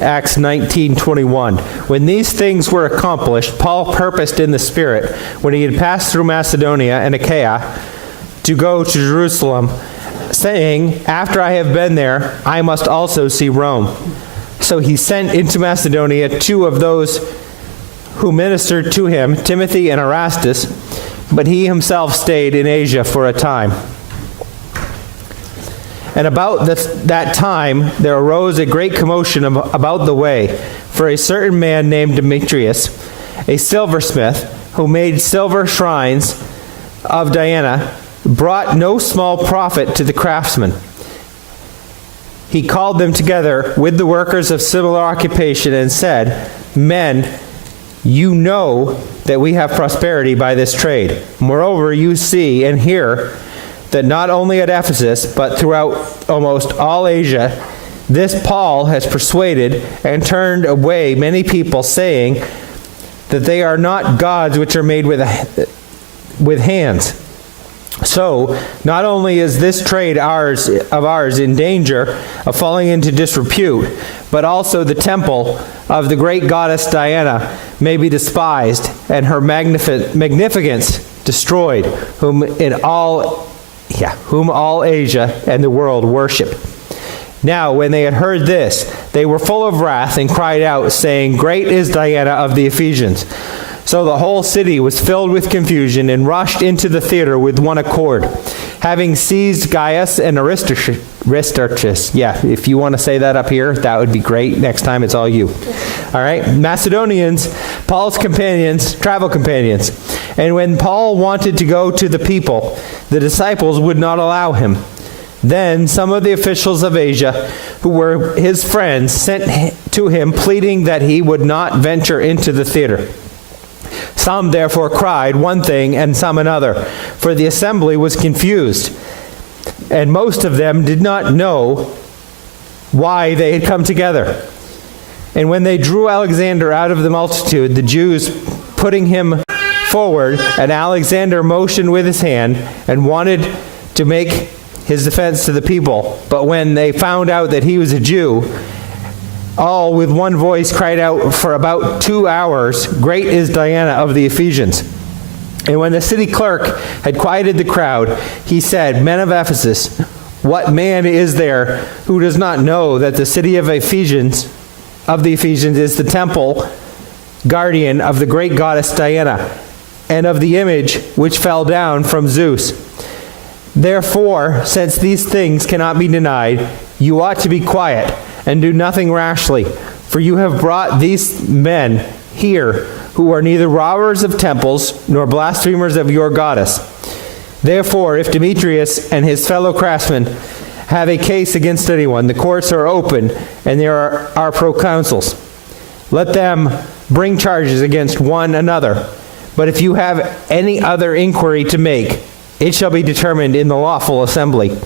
Acts 19:21. When these things were accomplished, Paul purposed in the Spirit, when he had passed through Macedonia and Achaia, to go to Jerusalem, saying, after I have been there, I must also see Rome. So he sent into Macedonia 2 of those who ministered to him, Timothy and Erastus, but he himself stayed in Asia for a time. And about that time there arose a great commotion about the way, for a certain man named Demetrius, a silversmith, who made silver shrines of Diana, brought no small profit to the craftsmen. He called them together with the workers of similar occupation and said, Men, you know that we have prosperity by this trade. Moreover, you see and hear that not only at Ephesus, but throughout almost all Asia, this Paul has persuaded and turned away many people, saying that they are not gods which are made with hands. So, not only is this trade of ours in danger of falling into disrepute, but also the temple of the great goddess Diana may be despised, and her magnificence destroyed, whom all Asia and the world worship. Now, when they had heard this, they were full of wrath and cried out, saying, Great is Diana of the Ephesians. So the whole city was filled with confusion and rushed into the theater with one accord. Having seized Gaius and Aristarchus, if you want to say that up here, that would be great. Next time it's all you. All right, Macedonians, Paul's companions, travel companions. And when Paul wanted to go to the people, the disciples would not allow him. Then some of the officials of Asia, who were his friends, sent to him, pleading that he would not venture into the theater. Some therefore cried one thing and some another, for the assembly was confused, and most of them did not know why they had come together. And when they drew Alexander out of the multitude, the Jews putting him forward, and Alexander motioned with his hand and wanted to make his defense to the people. But when they found out that he was a Jew, all with one voice cried out for about 2 hours, Great is Diana of the Ephesians. And when the city clerk had quieted the crowd, he said, Men of Ephesus, what man is there who does not know that the city of the Ephesians is the temple guardian of the great goddess Diana, and of the image which fell down from Zeus? Therefore, since these things cannot be denied, you ought to be quiet and do nothing rashly, for you have brought these men here who are neither robbers of temples nor blasphemers of your goddess. Therefore, if Demetrius and his fellow craftsmen have a case against anyone, the courts are open and there are proconsuls. Let them bring charges against one another. But if you have any other inquiry to make, it shall be determined in the lawful assembly.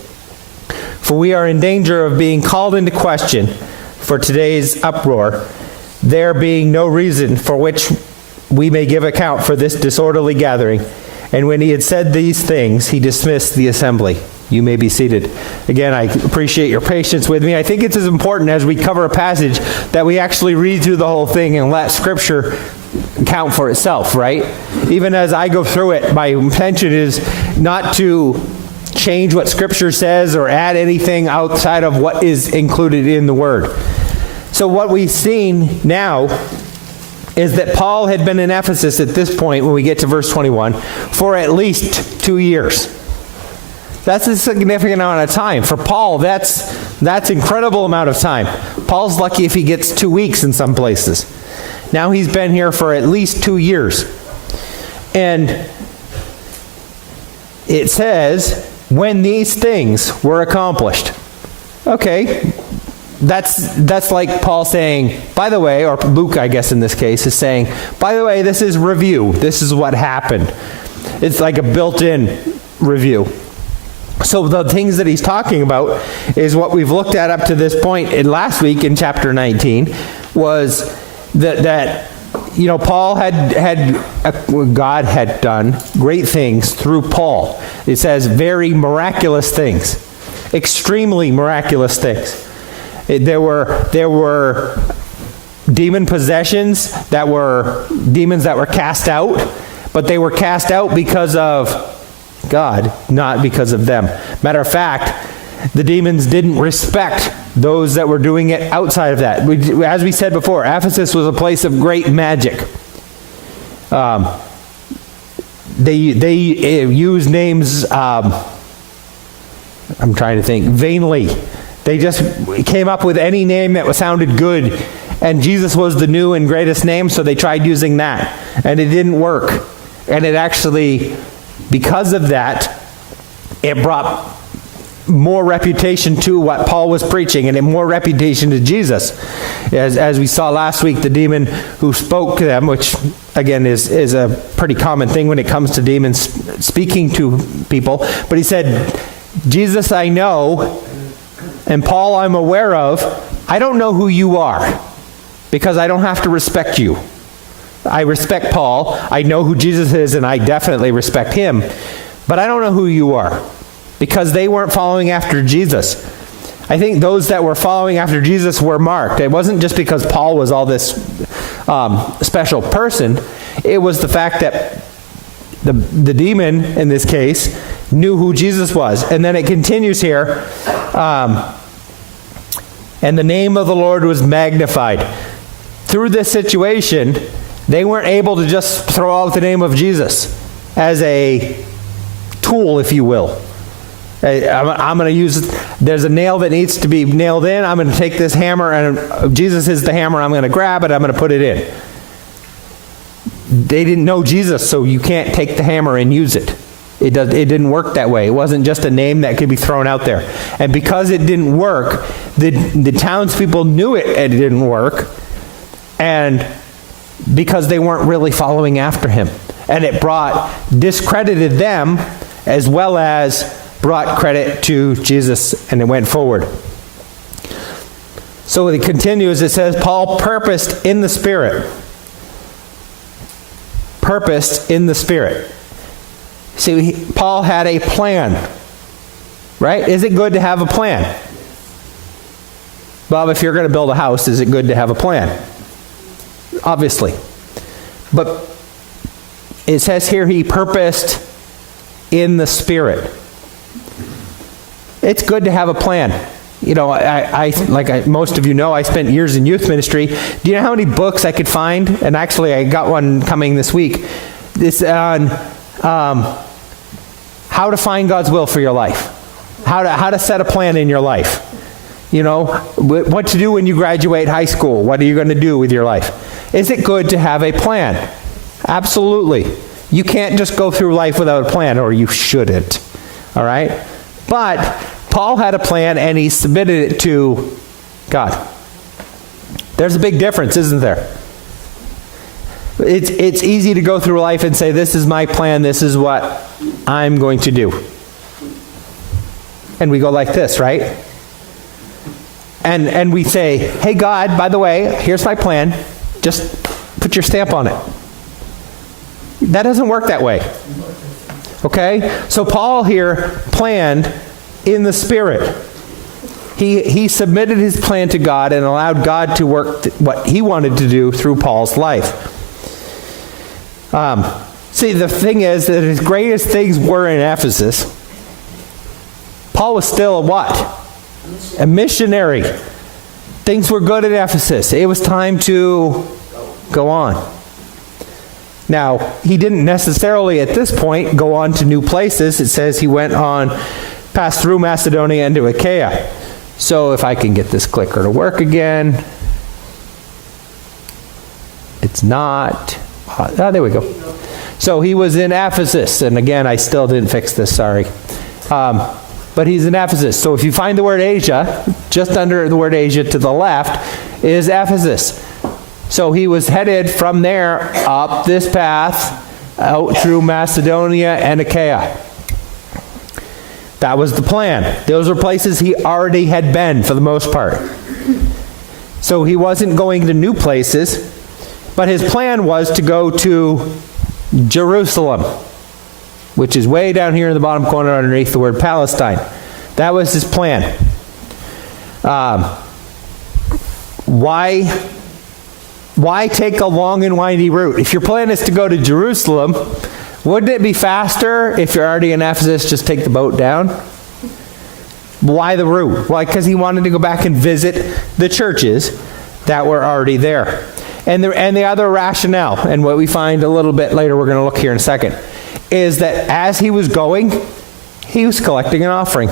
For we are in danger of being called into question for today's uproar, there being no reason for which we may give account for this disorderly gathering. And when he had said these things, he dismissed the assembly. You may be seated. Again, I appreciate your patience with me. I think it's as important as we cover a passage that we actually read through the whole thing and let Scripture count for itself, right? Even as I go through it, my intention is not to change what Scripture says or add anything outside of what is included in the Word. So what we've seen now is that Paul had been in Ephesus at this point, when we get to verse 21, for at least 2 years. That's a significant amount of time. For Paul, that's incredible amount of time. Paul's lucky if he gets 2 weeks in some places. Now he's been here for at least 2 years. And it says, when these things were accomplished. Okay, that's like Paul saying, by the way, or Luke, I guess in this case, is saying, by the way, this is review. This is what happened. It's like a built-in review. So the things that he's talking about is what we've looked at up to this point in last week in chapter 19, was that Paul God had done great things through Paul. It says very miraculous things, extremely miraculous things. There were demon possessions that were demons that were cast out, but they were cast out because of God, not because of them. Matter of fact, the demons didn't respect those that were doing it outside of that. As we said before, Ephesus was a place of great magic. They use names, I'm trying to think, vainly. They just came up with any name that sounded good, and Jesus was the new and greatest name, so they tried using that, and it didn't work. And it actually, because of that, it brought more reputation to what Paul was preaching, and more reputation to Jesus. As we saw last week, the demon who spoke to them, which again is a pretty common thing when it comes to demons speaking to people, but he said, Jesus I know, and Paul I'm aware of. I don't know who you are, because I don't have to respect you. I respect Paul, I know who Jesus is, and I definitely respect him, but I don't know who you are. Because they weren't following after Jesus. I think those that were following after Jesus were marked. It wasn't just because Paul was all this special person. It was the fact that the demon, in this case, knew who Jesus was. And then it continues here, and the name of the Lord was magnified. Through this situation, they weren't able to just throw out the name of Jesus as a tool, if you will. I'm going to use, there's a nail that needs to be nailed in. I'm going to take this hammer, and Jesus is the hammer. I'm going to grab it. I'm going to put it in. They didn't know Jesus, so you can't take the hammer and use it. It didn't work that way. It wasn't just a name that could be thrown out there. And because it didn't work, the townspeople knew it didn't work, and because they weren't really following after him. And it discredited them as well as brought credit to Jesus, and it went forward. So it continues, it says, Paul purposed in the Spirit. Purposed in the Spirit. See, Paul had a plan. Right? Is it good to have a plan? Bob, if you're going to build a house, is it good to have a plan? Obviously. But it says here he purposed in the Spirit. It's good to have a plan. You know, most of you know, I spent years in youth ministry. Do you know how many books I could find? And actually, I got one coming this week. It's on how to find God's will for your life. How to set a plan in your life. You know, what to do when you graduate high school. What are you going to do with your life? Is it good to have a plan? Absolutely. You can't just go through life without a plan, or you shouldn't. All right? But Paul had a plan, and he submitted it to God. There's a big difference, isn't there? It's easy to go through life and say, this is my plan, this is what I'm going to do. And we go like this, right? And we say, hey God, by the way, here's my plan. Just put your stamp on it. That doesn't work that way. Okay? So Paul here planned in the Spirit. He submitted his plan to God and allowed God to work what he wanted to do through Paul's life. See, the thing is that as great as things were in Ephesus, Paul was still a what? A missionary. Things were good at Ephesus. It was time to go on. Now, he didn't necessarily at this point go on to new places. It says he went on, passed through Macedonia into Achaia. So if I can get this clicker to work again. It's not. Oh, there we go. So he was in Ephesus. And again, I still didn't fix this, sorry. But he's in Ephesus. So if you find the word Asia, just under the word Asia to the left is Ephesus. So he was headed from there up this path out through Macedonia and Achaia. That was the plan. Those were places he already had been for the most part. So he wasn't going to new places, but his plan was to go to Jerusalem, which is way down here in the bottom corner underneath the word Palestine. That was his plan. Why Why take a long and windy route? If your plan is to go to Jerusalem, wouldn't it be faster if you're already in Ephesus, just take the boat down? Why the route? Why? Because he wanted to go back and visit the churches that were already there. And the other rationale, and what we find a little bit later, we're going to look here in a second, is that as he was going, he was collecting an offering.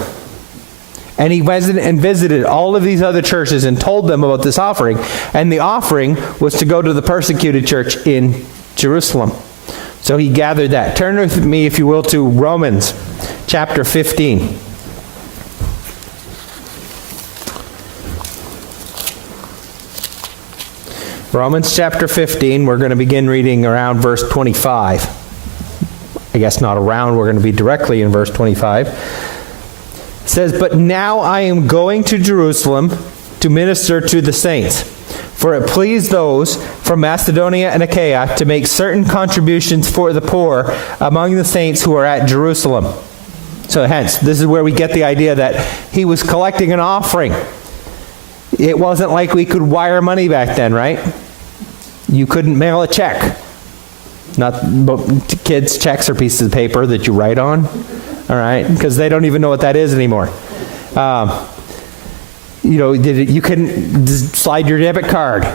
And he went and visited all of these other churches and told them about this offering. And the offering was to go to the persecuted church in Jerusalem. So he gathered that. Turn with me, if you will, to Romans chapter 15. Romans chapter 15, we're going to begin reading around verse 25. I guess not around, we're going to be directly in verse 25. It says, "But now I am going to Jerusalem to minister to the saints. For it pleased those from Macedonia and Achaia to make certain contributions for the poor among the saints who are at Jerusalem." So hence, this is where we get the idea that he was collecting an offering. It wasn't like we could wire money back then, right? You couldn't mail a check. Not kids' checks are pieces of paper that you write on, all right? Because they don't even know what that is anymore. You couldn't slide your debit card.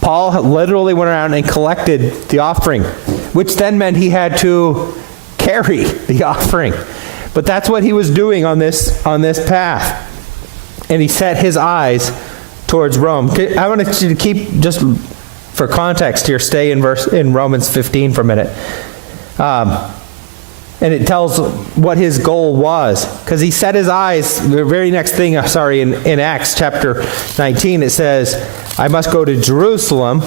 Paul literally went around and collected the offering, which then meant he had to carry the offering. But that's what he was doing on this path. And he set his eyes towards Rome. I want you to keep, just for context here, stay in Romans 15 for a minute. And it tells what his goal was. Because he set his eyes, the very next thing, in Acts chapter 19, it says, "I must go to Jerusalem."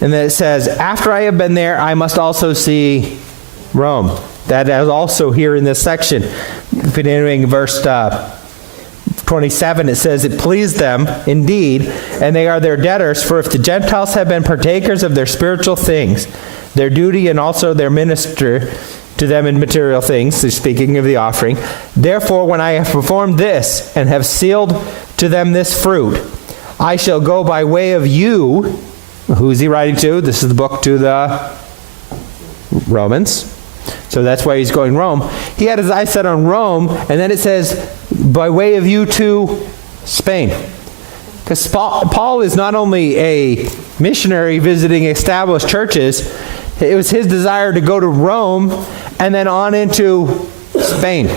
And then it says, "After I have been there, I must also see Rome." That is also here in this section. Continuing verse 27, it says, "It pleased them indeed, and they are their debtors, for if the Gentiles have been partakers of their spiritual things, their duty and also their minister to them in material things," so speaking of the offering, "therefore when I have performed this, and have sealed to them this fruit, I shall go by way of you." Who is he writing to? This is the book to the Romans. So that's why he's going Rome. He had his eyes set on Rome, and then it says, "by way of you to Spain." Because Paul is not only a missionary visiting established churches, it was his desire to go to Rome and then on into Spain.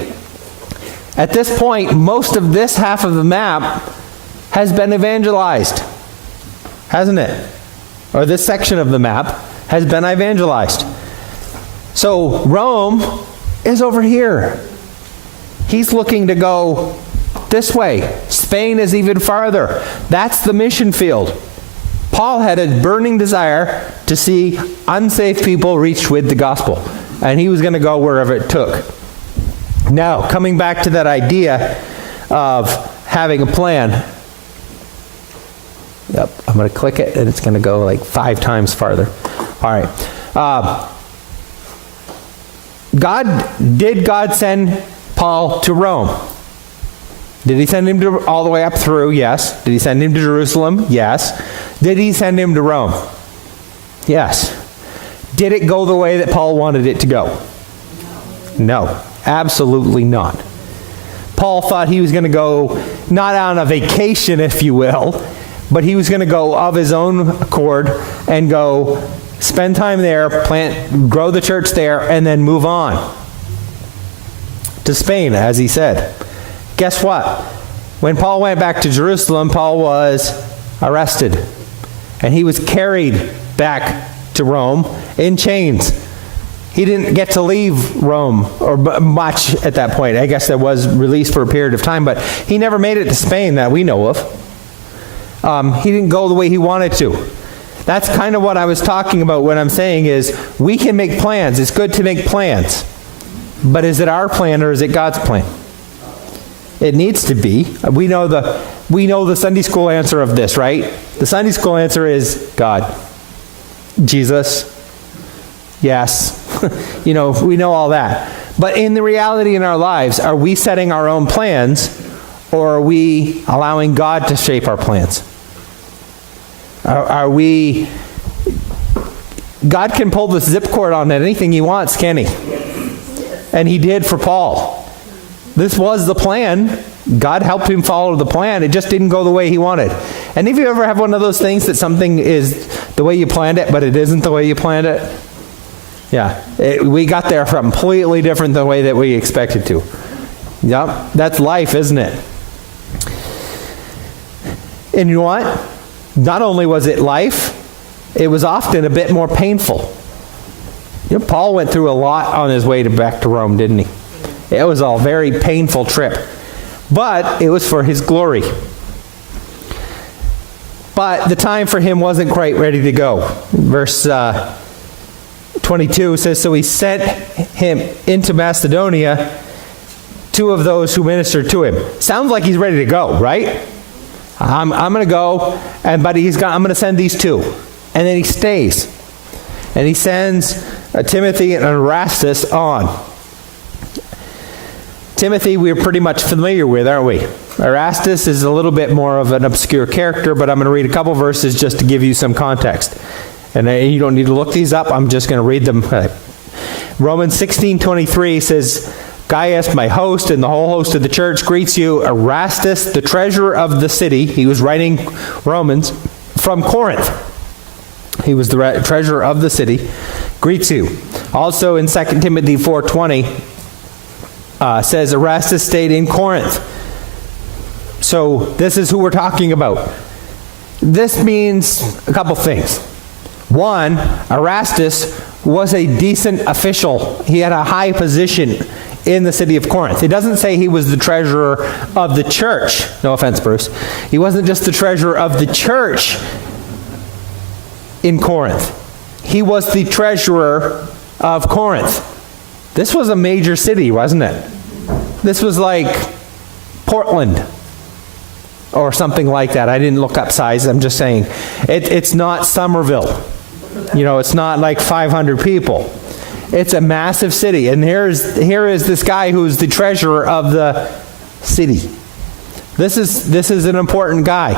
At this point, most of this half of the map has been evangelized, hasn't it? Or this section of the map has been evangelized. So Rome is over here. He's looking to go this way. Spain is even farther. That's the mission field. Paul had a burning desire to see unsaved people reached with the gospel. And he was going to go wherever it took. Now, coming back to that idea of having a plan. Yep, I'm going to click it and it's going to go like 5 times farther. All right. Did God send Paul to Rome? Did he send him all the way up through? Yes. Did he send him to Jerusalem? Yes. Did he send him to Rome? Yes. Did it go the way that Paul wanted it to go? No, absolutely not. Paul thought he was going to go, not on a vacation, if you will, but he was going to go of his own accord and go spend time there, grow the church there, and then move on to Spain, as he said. Guess what? When Paul went back to Jerusalem, Paul was arrested. And he was carried back to Rome in chains. He didn't get to leave Rome or much at that point. I guess that was released for a period of time, but he never made it to Spain that we know of. He didn't go the way he wanted to. That's kind of what I was talking about when I'm saying is we can make plans. It's good to make plans. But is it our plan or is it God's plan? It needs to be. We know the Sunday school answer of this, right? The Sunday school answer is God. Jesus. Yes. We know all that. But in the reality in our lives, are we setting our own plans or are we allowing God to shape our plans? Are we... God can pull the zip cord on anything he wants, can he? And he did for Paul. This was the plan. God helped him follow the plan. It just didn't go the way he wanted. And if you ever have one of those things that something is the way you planned it, but it isn't the way you planned it? Yeah. We got there completely different than the way that we expected to. Yep. That's life, isn't it? And you know what? Not only was it life, it was often a bit more painful. You know, Paul went through a lot on his way back to Rome, didn't he? It was a very painful trip. But it was for his glory. But the time for him wasn't quite ready to go. Verse 22 says, so he sent him into Macedonia, 2 of those who ministered to him. Sounds like he's ready to go, right? I'm going to go, but I'm going to send these 2. And then he stays. And he sends Timothy and Erastus on. Timothy we're pretty much familiar with, aren't we? Erastus is a little bit more of an obscure character, but I'm going to read a couple verses just to give you some context. And you don't need to look these up. I'm just going to read them. Romans 16:23 says, Gaius, my host, and the whole host of the church greets you. Erastus, the treasurer of the city, he was writing Romans, from Corinth. He was the treasurer of the city, greets you. Also in 2 Timothy 4:20, says Erastus stayed in Corinth. So this is who we're talking about. This means a couple things. One, Erastus was a decent official. He had a high position in the city of Corinth. It doesn't say he was the treasurer of the church. No offense, Bruce. He wasn't just the treasurer of the church in Corinth. He was the treasurer of Corinth. This was a major city, wasn't it? This was like Portland or something like that. I didn't look up size. I'm just saying. It's not Somerville. You know, it's not like 500 people. It's a massive city. And here is this guy who's the treasurer of the city. This is an important guy.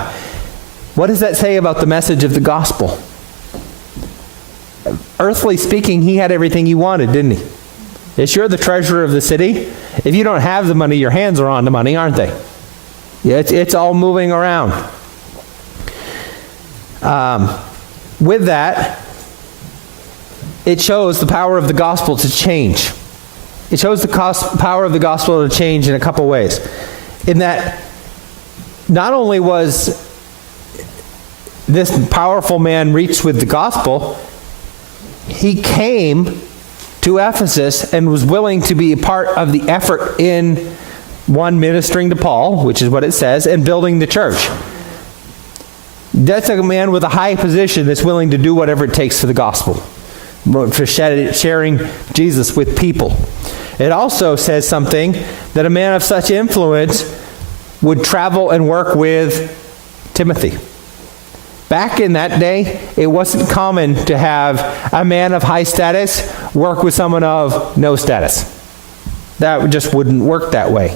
What does that say about the message of the gospel? Earthly speaking, he had everything he wanted, didn't he? If you're the treasurer of the city, if you don't have the money, your hands are on the money, aren't they? Yeah, it's all moving around. With that, it shows the power of the gospel to change. It shows the power of the gospel to change in a couple ways. In that, not only was this powerful man reached with the gospel, he came to Ephesus and was willing to be a part of the effort in, one, ministering to Paul, which is what it says, and building the church. That's a man with a high position that's willing to do whatever it takes for the gospel, for sharing Jesus with people. It also says something that a man of such influence would travel and work with Timothy. Back in that day, it wasn't common to have a man of high status work with someone of no status. That just wouldn't work that way.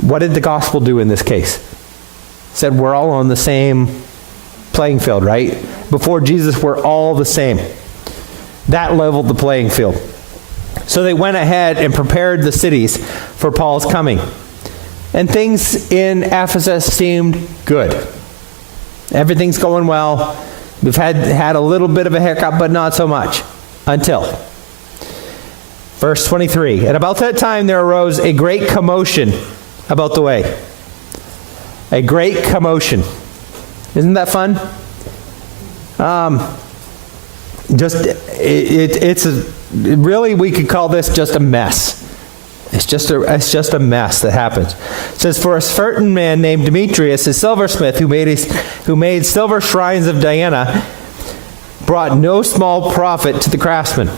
What did the gospel do in this case? It said we're all on the same playing field, right? Before Jesus, we're all the same. That leveled the playing field. So they went ahead and prepared the cities for Paul's coming. And things in Ephesus seemed good. Everything's going well. We've had a little bit of a hiccup, but not so much. Until verse 23. And about that time there arose a great commotion about the way. A great commotion. Isn't that fun? Really, we could call this just a mess. It's just a mess that happens. It says, for a certain man named Demetrius, a silversmith who made silver shrines of Diana, brought no small profit to the craftsmen.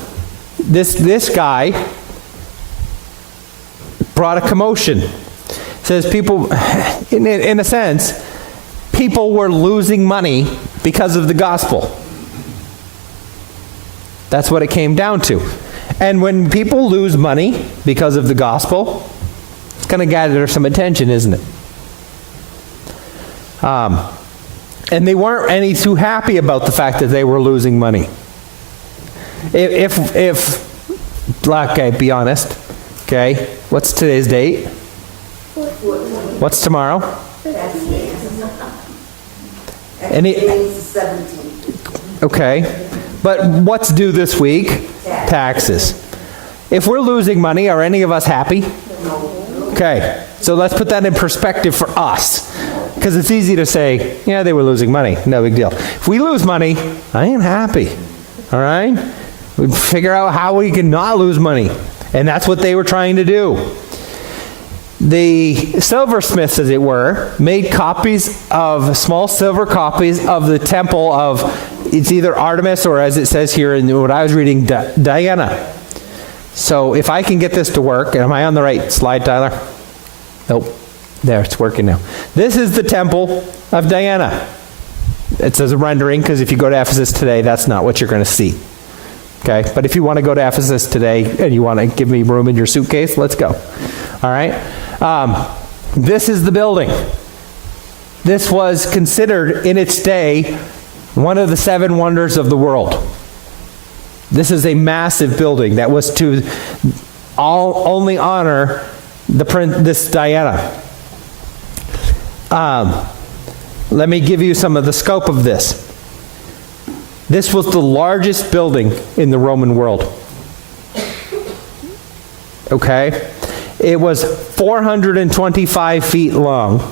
This guy brought a commotion. It says people, in a sense, people were losing money because of the gospel. That's what it came down to. And when people lose money because of the gospel, it's going to gather some attention, isn't it? And they weren't any too happy about the fact that they were losing money. Okay, be honest. Okay, what's today's date? What's tomorrow? Okay, but what's due this week? Taxes. If we're losing money, are any of us happy? Okay, so let's put that in perspective for us. Because it's easy to say, yeah, they were losing money. No big deal. If we lose money, I ain't happy. All right? We figure out how we can not lose money. And that's what they were trying to do. The silversmiths, as it were, made small silver copies of the temple of, it's either Artemis or, as it says here in what I was reading, Diana. So if I can get this to work, am I on the right slide, Tyler? Nope. There, it's working now. This is the temple of Diana. It says a rendering, because if you go to Ephesus today, that's not what you're going to see. Okay? But if you want to go to Ephesus today and you want to give me room in your suitcase, let's go. All right? This is the building. This was considered, in its day, one of the 7 wonders of the world. This is a massive building that was to only honor this Diana. Let me give you some of the scope of this. This was the largest building in the Roman world. Okay? It was 425 feet long.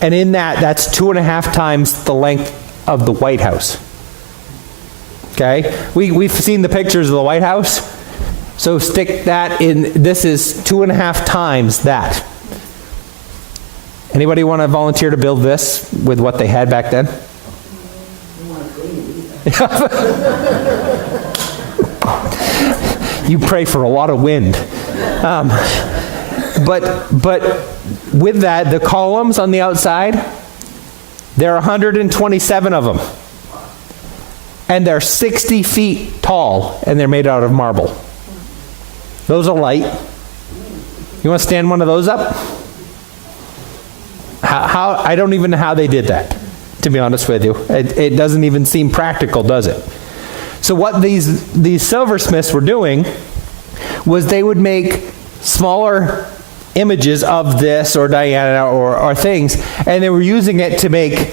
And in that's 2.5 times the length of the White House. Okay? We've seen the pictures of the White House. So stick that in. This is 2.5 times that. Anybody want to volunteer to build this with what they had back then? You pray for a lot of wind. But with that, the columns on the outside, there are 127 of them. And they're 60 feet tall, and they're made out of marble. Those are light. You want to stand one of those up? How I don't even know how they did that, to be honest with you. It doesn't even seem practical, does it? So what these silversmiths were doing was they would make smaller images of this or Diana or things, and they were using it to make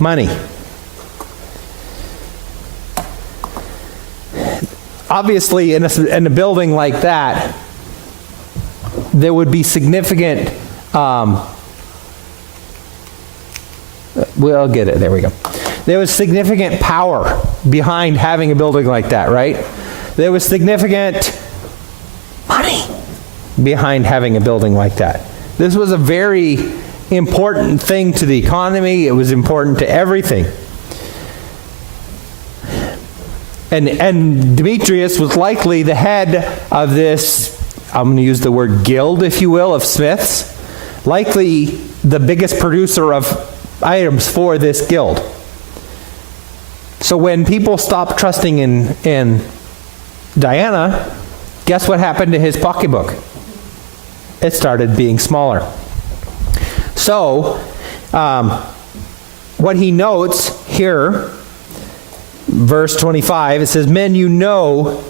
money. Obviously, in a building like that, there would be significant... we'll get it. There we go. There was significant power behind having a building like that, right? There was significant money behind having a building like that. This was a very important thing to the economy. It was important to everything. And Demetrius was likely the head of this, I'm going to use the word guild, if you will, of smiths. Likely the biggest producer of items for this guild. So when people stopped trusting in Diana, guess what happened to his pocketbook? It started being smaller. So what he notes here, verse 25, it says, "Men, you know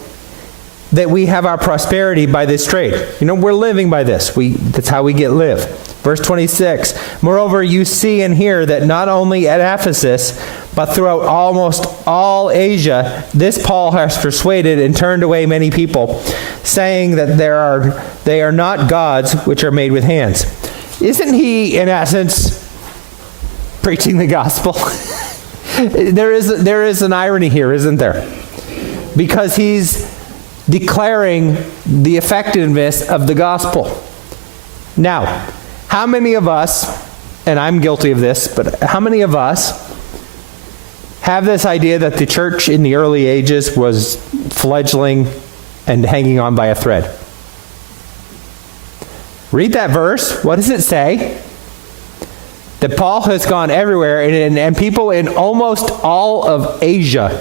that we have our prosperity by this trade." You know, we're living by this. That's how we get live. Verse 26, "Moreover, you see and hear that not only at Ephesus, but throughout almost all Asia, this Paul has persuaded and turned away many people, saying that they are not gods which are made with hands." Isn't he, in essence, preaching the gospel? There is an irony here, isn't there? Because he's declaring the effectiveness of the gospel. Now, how many of us, and I'm guilty of this, but how many of us have this idea that the church in the early ages was fledgling and hanging on by a thread? Read that verse. What does it say? That Paul has gone everywhere, and people in almost all of Asia.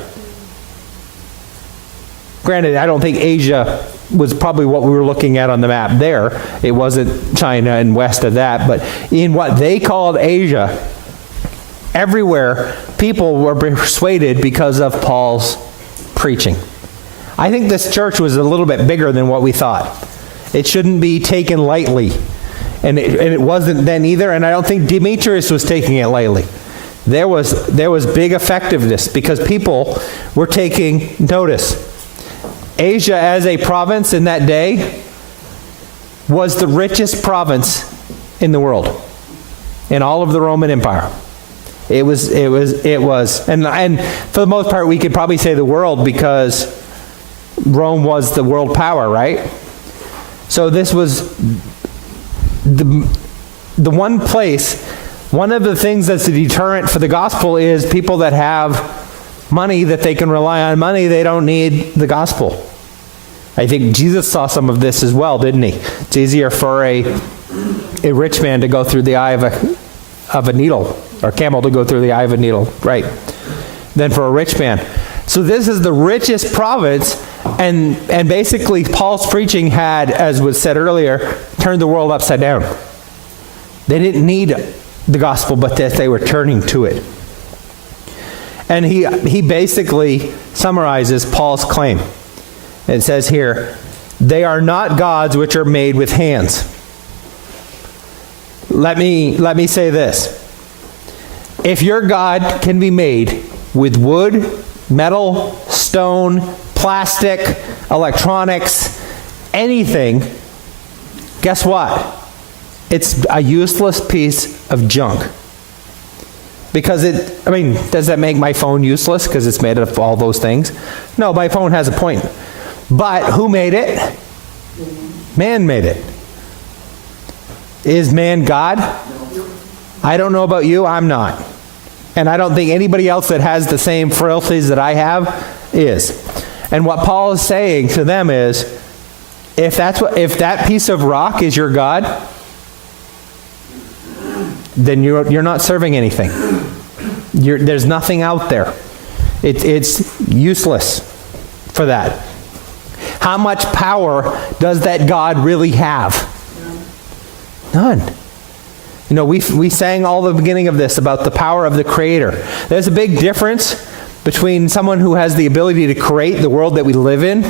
Granted, I don't think Asia was probably what we were looking at on the map there. It wasn't China and west of that, but in what they called Asia, everywhere, people were persuaded because of Paul's preaching. I think this church was a little bit bigger than what we thought. It shouldn't be taken lightly. And it wasn't then either, and I don't think Demetrius was taking it lightly. There was big effectiveness because people were taking notice. Asia as a province in that day was the richest province in the world, in all of the Roman Empire. It was, and for the most part we could probably say the world because Rome was the world power, right? So this was the one place. One of the things that's a deterrent for the gospel is people that have money that they can rely on money, they don't need the gospel. I think Jesus saw some of this as well, didn't he? It's easier for a rich man to go through the eye of a needle, or camel to go through the eye of a needle, right, than for a rich man. So this is the richest province, and basically Paul's preaching had, as was said earlier, turned the world upside down. They didn't need the gospel, but that they were turning to it. And he basically summarizes Paul's claim. It says here, they are not gods which are made with hands. Let me say this. If your God can be made with wood, metal, stone, plastic, electronics, anything, guess what? It's a useless piece of junk. Because does that make my phone useless because it's made of all those things? No, my phone has a point. But who made it? Man made it. Is man God? I don't know about you, I'm not. And I don't think anybody else that has the same frailties that I have is. And what Paul is saying to them is, if that piece of rock is your God, then you're not serving anything. There's nothing out there. It's useless for that. How much power does that God really have? None. You know, we sang all the beginning of this about the power of the Creator. There's a big difference between someone who has the ability to create the world that we live in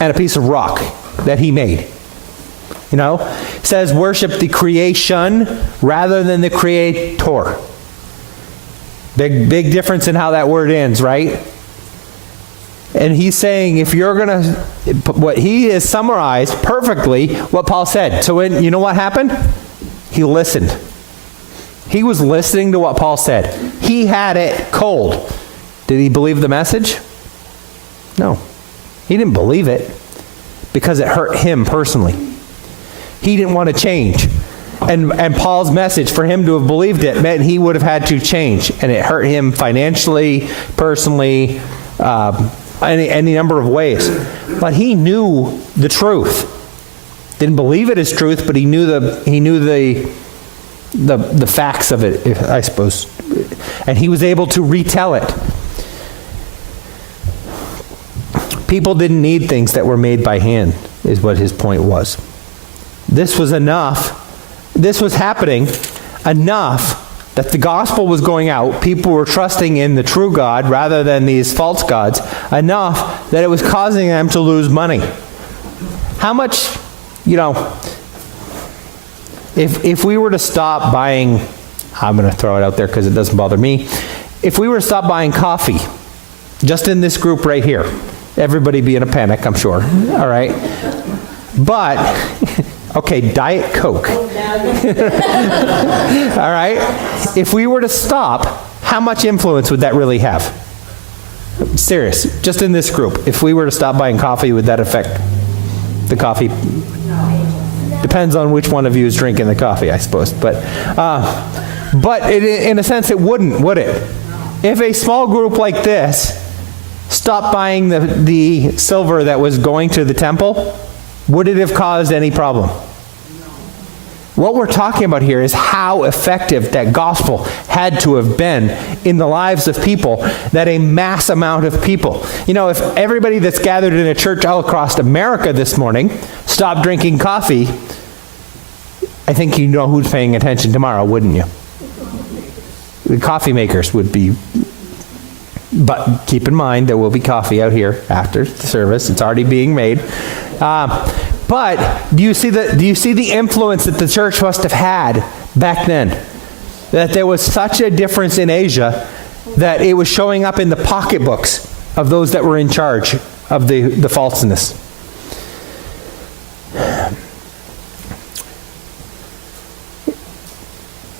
and a piece of rock that he made. You know, it says worship the creation rather than the creator. Big difference in how that word ends, right? And he's saying if you're going to, what he has summarized perfectly what Paul said. So you know what happened? He listened. He was listening to what Paul said. He had it cold. Did he believe the message? No. He didn't believe it because it hurt him personally. He didn't want to change. And Paul's message, for him to have believed it, meant he would have had to change. And it hurt him financially, personally, any number of ways. But he knew the truth. Didn't believe it as truth, but he knew the facts of it, I suppose. And he was able to retell it. People didn't need things that were made by hand, is what his point was. This was enough. This was happening enough that the gospel was going out. People were trusting in the true God rather than these false gods, enough that it was causing them to lose money. How much, if we were to stop buying, I'm going to throw it out there because it doesn't bother me. If we were to stop buying coffee, just in this group right here, everybody be in a panic, I'm sure. All right. But, okay, Diet Coke. All right? If we were to stop, how much influence would that really have? Serious. Just in this group. If we were to stop buying coffee, would that affect the coffee? Depends on which one of you is drinking the coffee, I suppose. But in a sense, it wouldn't, would it? If a small group like this stopped buying the silver that was going to the temple, would it have caused any problem? What we're talking about here is how effective that gospel had to have been in the lives of people, that a mass amount of people. If everybody that's gathered in a church all across America this morning stopped drinking coffee, I think you know who's paying attention tomorrow, wouldn't you? the coffee makers would be. But keep in mind, there will be coffee out here after the service. It's already being made. But do you see the influence that the church must have had back then? That there was such a difference in Asia that it was showing up in the pocketbooks of those that were in charge of the falseness.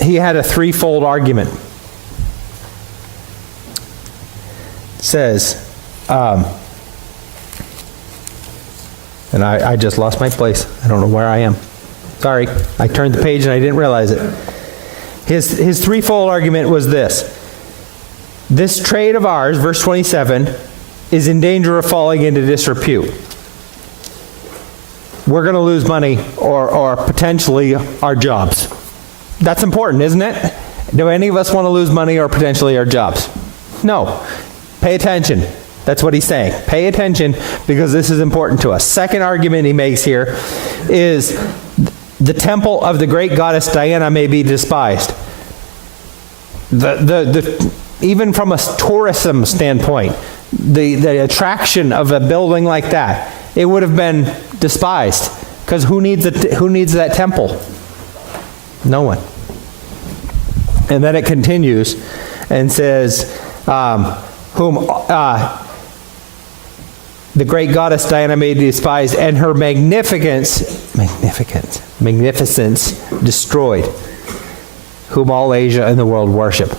He had a threefold argument. It says, and I just lost my place. I don't know where I am. Sorry, I turned the page and I didn't realize it. His threefold argument was this. This trade of ours, verse 27, is in danger of falling into disrepute. We're going to lose money or potentially our jobs. That's important, isn't it? Do any of us want to lose money or potentially our jobs? No. Pay attention. That's what he's saying. Pay attention because this is important to us. Second argument he makes here is the temple of the great goddess Diana may be despised. Even from a tourism standpoint, the attraction of a building like that, it would have been despised. Because who needs that temple? No one. And then it continues and says, whom the great goddess Diana may be despised, and her magnificence destroyed, whom all Asia and the world worship.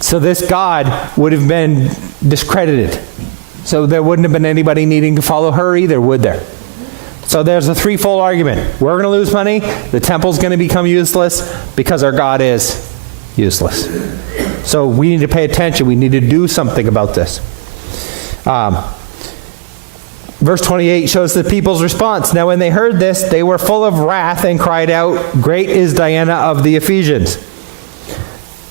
So this god would have been discredited. So there wouldn't have been anybody needing to follow her either, would there? So there's a threefold argument. We're going to lose money. The temple's going to become useless because our God is useless. So we need to pay attention. We need to do something about this. Verse 28 shows the people's response. Now when they heard this, they were full of wrath and cried out, "Great is Diana of the Ephesians."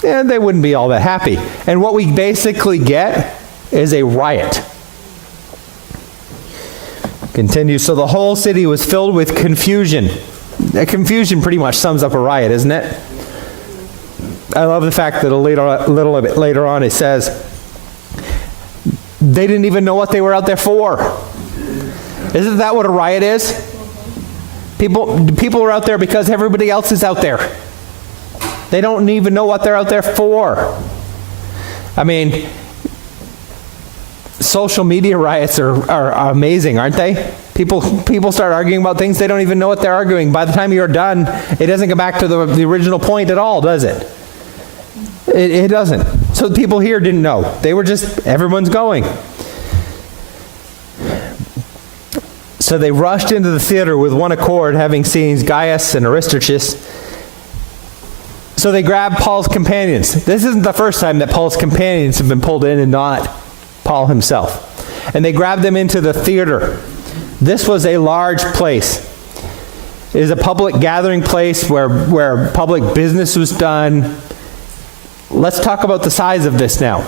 And they wouldn't be all that happy. And what we basically get is a riot. Continue. So the whole city was filled with confusion. Confusion pretty much sums up a riot, isn't it? I love the fact that a little bit later on it says, they didn't even know what they were out there for. Isn't that what a riot is? People are out there because everybody else is out there. They don't even know what they're out there for. I mean, social media riots are amazing, aren't they? People start arguing about things, they don't even know what they're arguing. By the time you're done, it doesn't go back to the original point at all, does it? It doesn't. So the people here didn't know. They were just, everyone's going. So they rushed into the theater with one accord, having seen Gaius and Aristarchus. So they grabbed Paul's companions. This isn't the first time that Paul's companions have been pulled in and not Paul himself. And they grabbed them into the theater. This was a large place. It is a public gathering place where public business was done. Let's talk about the size of this now.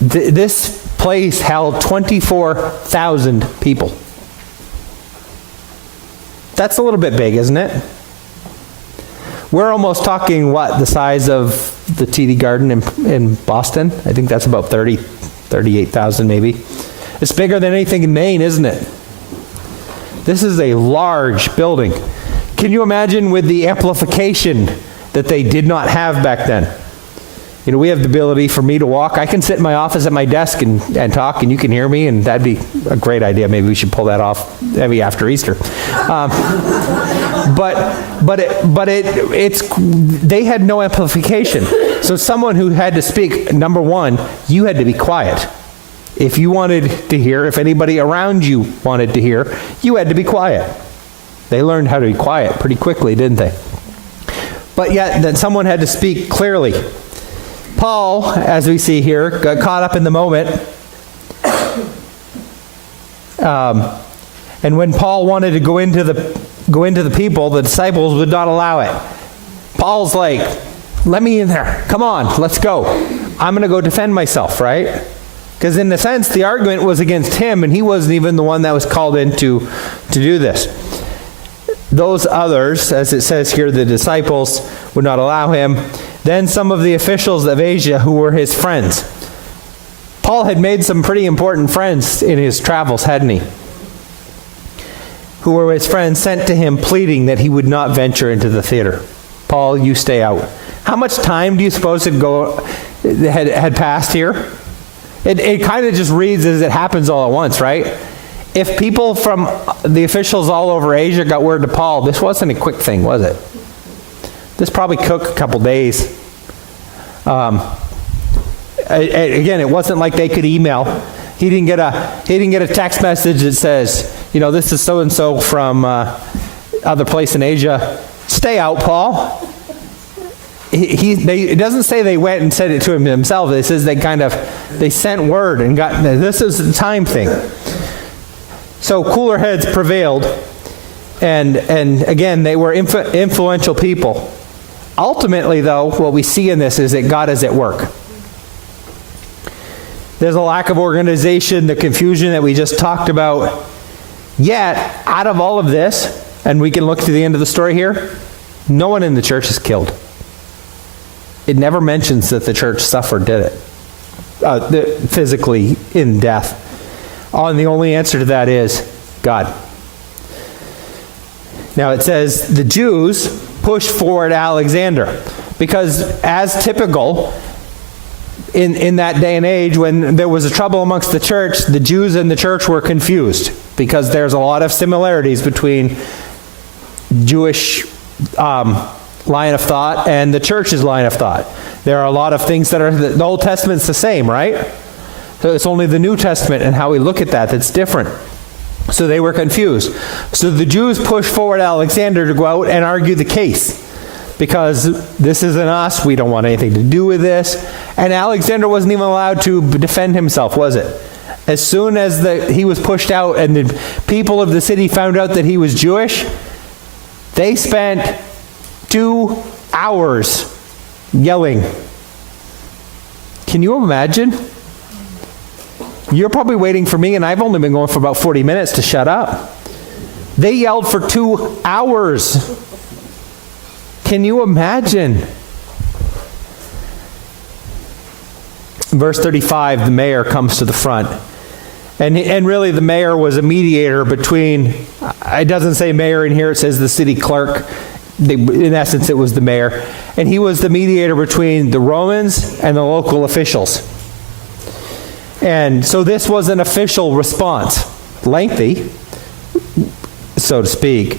This place held 24,000 people. That's a little bit big, isn't it? We're almost talking, what, the size of the TD Garden in Boston? I think that's about 38,000 maybe. It's bigger than anything in Maine, isn't it? This is a large building. Can you imagine with the amplification that they did not have back then? You know, we have the ability for me to walk. I can sit in my office at my desk and talk, and you can hear me, and that'd be a great idea. Maybe we should pull that off maybe after Easter. They had no amplification. So someone who had to speak, number one, you had to be quiet. If you wanted to hear, if anybody around you wanted to hear, you had to be quiet. They learned how to be quiet pretty quickly, didn't they? But yet, then someone had to speak clearly. Paul, as we see here, got caught up in the moment. And when Paul wanted to go into the people, the disciples would not allow it. Paul's like, let me in there. Come on, let's go. I'm going to go defend myself, right? Because in a sense, the argument was against him, and he wasn't even the one that was called in to do this. Those others, as it says here, the disciples, would not allow him. Then some of the officials of Asia who were his friends. Paul had made some pretty important friends in his travels, hadn't he? Who were his friends, sent to him pleading that he would not venture into the theater. Paul, you stay out. How much time do you suppose had passed here? It kind of just reads as it happens all at once, right? If people from the officials all over Asia got word to Paul, this wasn't a quick thing, was it? This probably took a couple days. Again, it wasn't like they could email. He didn't get a text message that says, this is so and so from other place in Asia. Stay out, Paul. It doesn't say they went and said it to him themselves. It says they sent word and got. This is a time thing. So cooler heads prevailed, and again they were influential people. Ultimately, though, what we see in this is that God is at work. There's a lack of organization, the confusion that we just talked about. Yet, out of all of this, and we can look to the end of the story here, no one in the church is killed. It never mentions that the church suffered, did it? Physically in death. And the only answer to that is God. Now it says the Jews pushed forward Alexander because, as typical in that day and age, when there was a trouble amongst the church, the Jews and the church were confused because there's a lot of similarities between Jewish line of thought and the church's line of thought. There are a lot of things that are, the Old Testament's the same, right? So it's only the New Testament and how we look at that that's different. So they were confused. So the Jews pushed forward Alexander to go out and argue the case. Because this isn't us, we don't want anything to do with this. And Alexander wasn't even allowed to defend himself, was it? As soon as he was pushed out and the people of the city found out that he was Jewish, they spent 2 hours yelling. Can you imagine? You're probably waiting for me, and I've only been going for about 40 minutes to shut up. They yelled for 2 hours. Can you imagine? Verse 35, the mayor comes to the front. And really the mayor was a mediator between, it doesn't say mayor in here, it says the city clerk. In essence, it was the mayor. And he was the mediator between the Romans and the local officials. And so this was an official response. Lengthy, so to speak.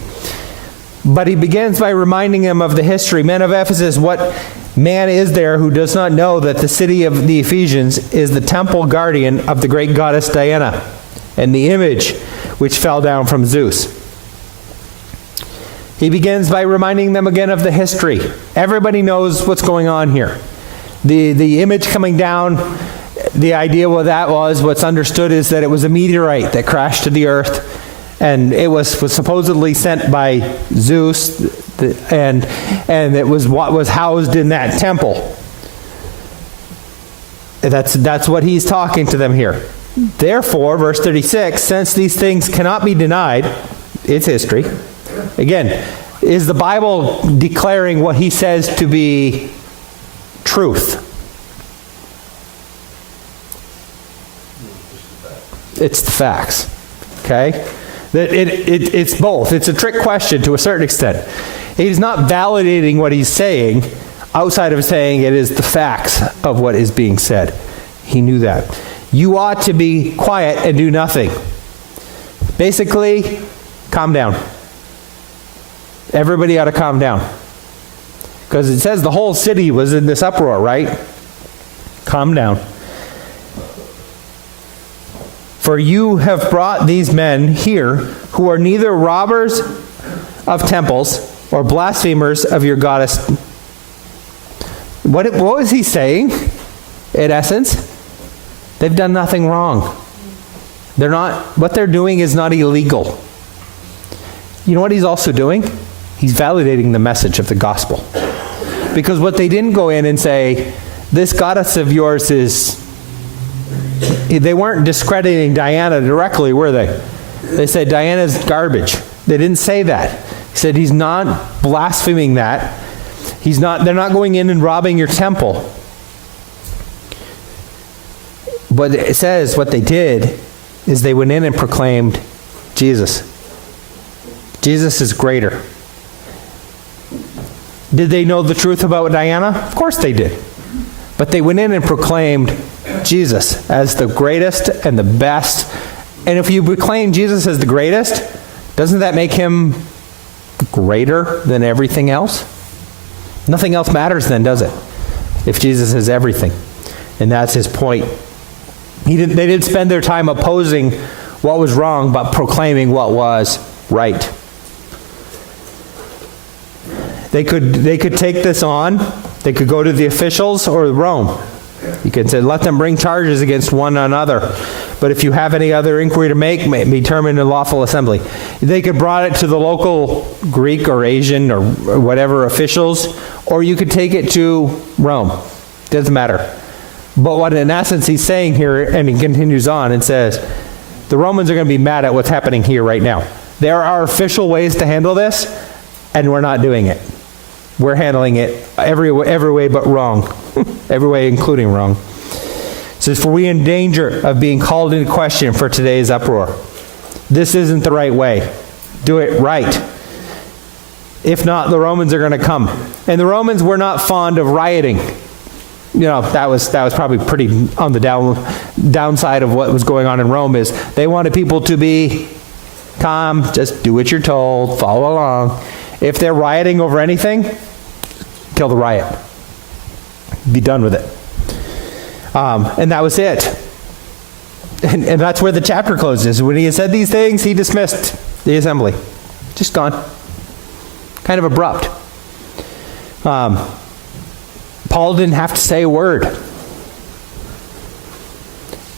But he begins by reminding them of the history. Men of Ephesus, what man is there who does not know that the city of the Ephesians is the temple guardian of the great goddess Diana and the image which fell down from Zeus? He begins by reminding them again of the history. Everybody knows what's going on here. The image coming down, the idea what that was, what's understood is that it was a meteorite that crashed to the earth. And it was supposedly sent by Zeus, and it was what was housed in that temple. That's what he's talking to them here. Therefore, verse 36, since these things cannot be denied, it's history. Again, is the Bible declaring what he says to be truth? It's the facts. Okay? It's both. It's a trick question to a certain extent. He's not validating what he's saying outside of saying it is the facts of what is being said. He knew that. You ought to be quiet and do nothing. Basically, calm down. Everybody ought to calm down. Because it says the whole city was in this uproar, right? Calm down. For you have brought these men here who are neither robbers of temples or blasphemers of your goddess. What was he saying? In essence, they've done nothing wrong. What they're doing is not illegal. You know what he's also doing? He's validating the message of the gospel. Because what they didn't go in and say, this goddess of yours is... They weren't discrediting Diana directly, were they? They said Diana's garbage. They didn't say that. He said he's not blaspheming that. They're not going in and robbing your temple. But it says what they did is they went in and proclaimed Jesus. Jesus is greater. Did they know the truth about Diana? Of course they did. But they went in and proclaimed Jesus as the greatest and the best. And if you proclaim Jesus as the greatest, doesn't that make him greater than everything else? Nothing else matters then, does it? If Jesus is everything. And that's his point. They didn't spend their time opposing what was wrong, but proclaiming what was right. They could take this on. They could go to the officials or Rome. You could say, let them bring charges against one another. But if you have any other inquiry to make, be determined in lawful assembly. They could brought it to the local Greek or Asian or whatever officials, or you could take it to Rome. Doesn't matter. But what in essence he's saying here, and he continues on and says, the Romans are going to be mad at what's happening here right now. There are official ways to handle this, and we're not doing it. We're handling it every way but wrong. Every way including wrong. It says, for we in danger of being called into question for today's uproar. This isn't the right way. Do it right. If not, the Romans are going to come. And the Romans were not fond of rioting. You know, that was probably pretty on the downside of what was going on in Rome, is they wanted people to be calm, just do what you're told, follow along. If they're rioting over anything, kill the riot. Be done with it. And that was it. And that's where the chapter closes. When he had said these things, he dismissed the assembly. Just gone. Kind of abrupt. Paul didn't have to say a word.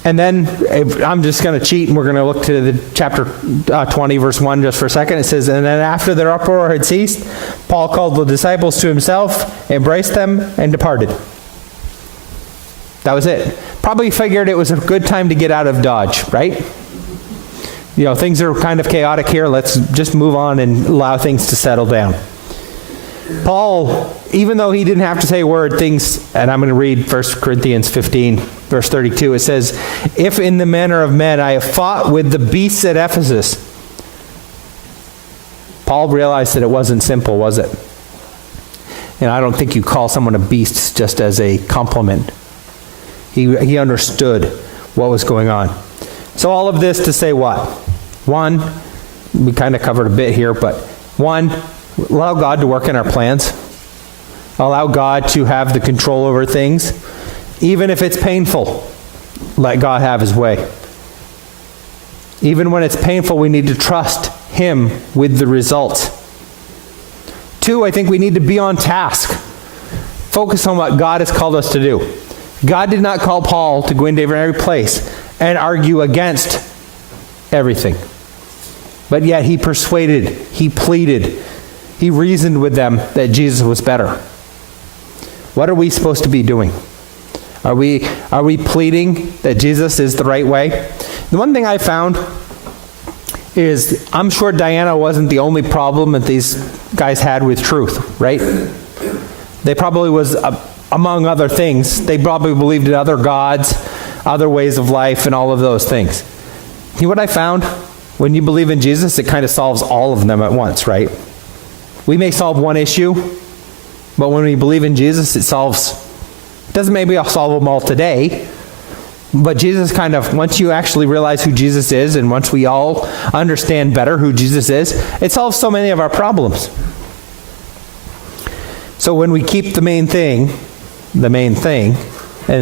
And then, I'm just going to cheat, and we're going to look to the chapter 20, verse 1 just for a second. It says, and then after their uproar had ceased, Paul called the disciples to himself, embraced them, and departed. That was it. Probably figured it was a good time to get out of Dodge, right? You know, things are kind of chaotic here. Let's just move on and allow things to settle down. Paul, even though he didn't have to say a word, things, and I'm going to read 1 Corinthians 15, verse 32. It says, if in the manner of men I have fought with the beasts at Ephesus. Paul realized that it wasn't simple, was it? And I don't think you call someone a beast just as a compliment. He understood what was going on. So all of this to say what? One, we kind of covered a bit here, but one, allow God to work in our plans. Allow God to have the control over things. Even if it's painful, let God have his way. Even when it's painful, we need to trust him with the results. Two, I think we need to be on task. Focus on what God has called us to do. God did not call Paul to go into every place and argue against everything. But yet he persuaded, he pleaded, he reasoned with them that Jesus was better. What are we supposed to be doing? Are we pleading that Jesus is the right way? The one thing I found is, I'm sure Diana wasn't the only problem that these guys had with truth, right? They probably was, among other things, they probably believed in other gods, other ways of life, and all of those things. You know what I found? When you believe in Jesus, it kind of solves all of them at once, right? We may solve one issue, but when we believe in Jesus, it doesn't maybe solve them all today, but Jesus kind of, once you actually realize who Jesus is, and once we all understand better who Jesus is, it solves so many of our problems. So when we keep the main thing, and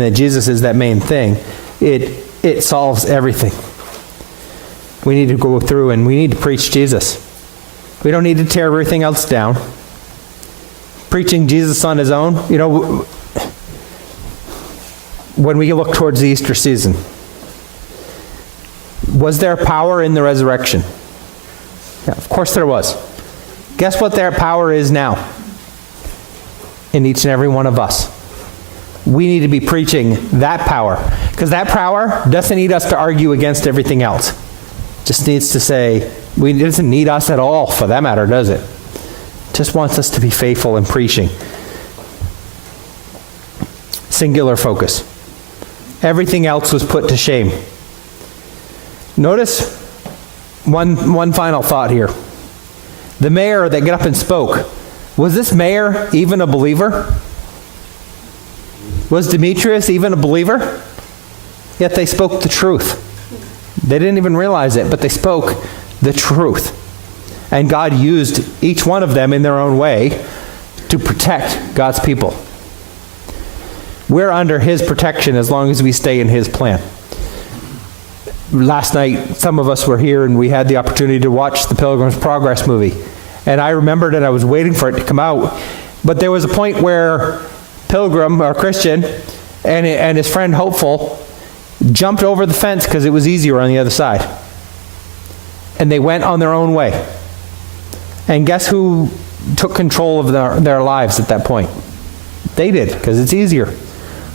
that Jesus is that main thing, it solves everything. We need to go through and we need to preach Jesus. We don't need to tear everything else down. Preaching Jesus on his own, you know, when we look towards the Easter season, was there power in the resurrection? Yeah, of course there was. Guess what their power is now? In each and every one of us. We need to be preaching that power, because that power doesn't need us to argue against everything else. Just needs to say, it doesn't need us at all for that matter, does it? Just wants us to be faithful in preaching. Singular focus. Everything else was put to shame. Notice one final thought here. The mayor that got up and spoke, was this mayor even a believer? Was Demetrius even a believer? Yet they spoke the truth. They didn't even realize it, but they spoke the truth. And God used each one of them in their own way to protect God's people. We're under His protection as long as we stay in His plan. Last night, some of us were here and we had the opportunity to watch the Pilgrim's Progress movie. And I remembered and I was waiting for it to come out. But there was a point where Pilgrim, or Christian, and his friend Hopeful jumped over the fence because it was easier on the other side. And they went on their own way. And guess who took control of their lives at that point? They did, because it's easier.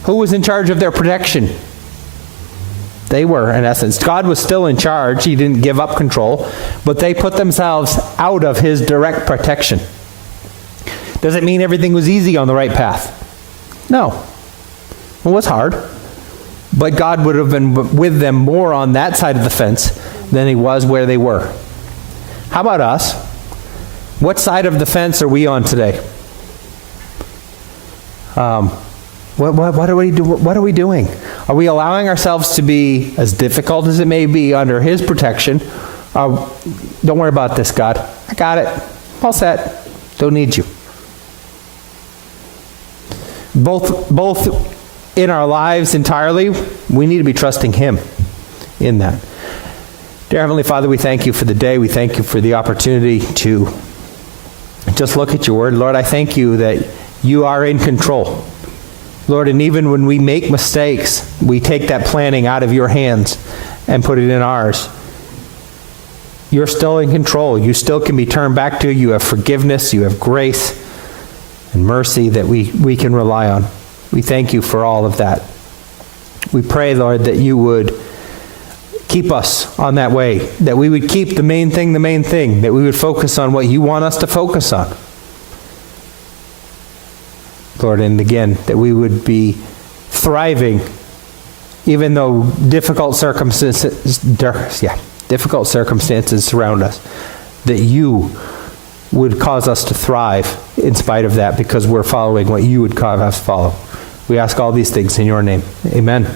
Who was in charge of their protection? They were, in essence. God was still in charge. He didn't give up control. But they put themselves out of His direct protection. Does it mean everything was easy on the right path? No. It was hard. But God would have been with them more on that side of the fence than He was where they were. How about us? What side of the fence are we on today? What are we doing? Are we allowing ourselves to be, as difficult as it may be, under His protection? Don't worry about this, God. I got it. All set. Don't need you. Both in our lives entirely, we need to be trusting Him in that. Dear Heavenly Father, we thank You for the day. We thank You for the opportunity to just look at Your Word. Lord, I thank You that You are in control. Lord, and even when we make mistakes, we take that planning out of Your hands and put it in ours. You're still in control. You still can be turned back to. You have forgiveness. You have grace and mercy that we can rely on. We thank You for all of that. We pray, Lord, that You would keep us on that way, that we would keep the main thing, that we would focus on what You want us to focus on. Lord, and again, that we would be thriving even though difficult circumstances surround us, that You would cause us to thrive in spite of that because we're following what You would cause us to follow. We ask all these things in Your name. Amen.